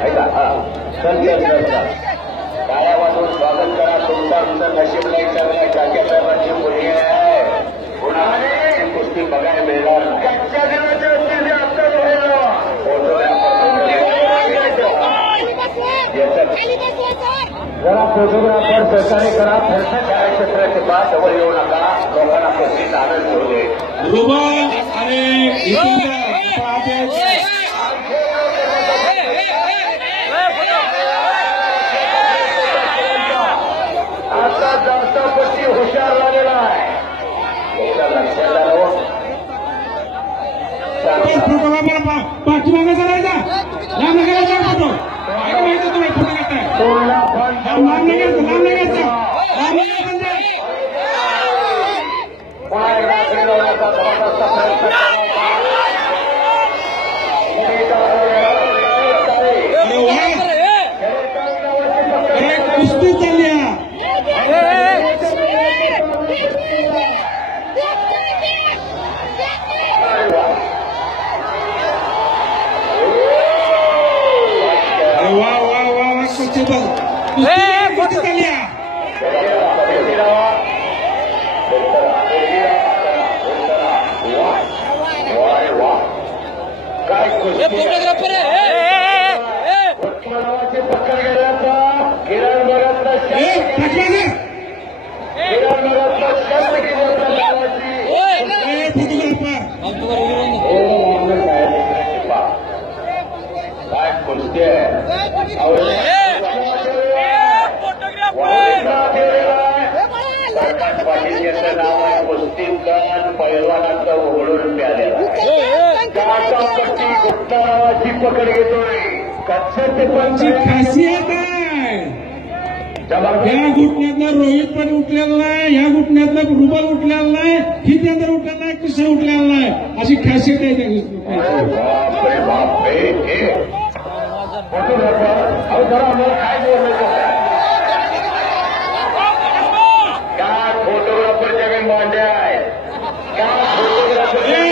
ऐका टाळ्या वाजवून स्वागत करा तुमचं आमचं नशीब नाही चांगलं जागे साहेबांची मुलगी आहे पुन्हा कुस्ती बघायला मिळणार जरा फोटोग्राफर सहकार्य करा फिरत्या छायाचित्राचे बाद जवळ येऊ नका लोकांना कुस्तीचा आनंद घेऊ दे आता जास्त कुस्ती हुशार झालेला आहे लक्षात आलं पाठीमागे करायचा लांब करायचा फोटो माहिती तुम्ही फोटो घेताय लांब नाही घ्यायचं लांब नाही घ्यायचं लांब नाही घ्यायचं कुस्ती चालली वा वा वा वा कुस्ती चालली फोटोग्राफर पक्कड गेल्याचा किरण भगतला काय कुस्ती पाटील यांचं नाव आहे कुस्तीगण पैलवानाचं उघडून प्यालेला गुप्ता नावाची पकड घेतोय त्यांची खासियत आहे या घुटण्यातला रोहित पण उठलेला नाही ह्या घुटण्यातला रुबल उठलेला नाही ही त्यानंतर उठलेला नाही कृष्ण उठलेला नाही अशी खासियत आहे त्या बापरे फोटोग्राफर जरा आम्हाला काय बोलायचं काय फोटोग्राफरच्या काही मांड्या आहेत काय फोटोग्राफर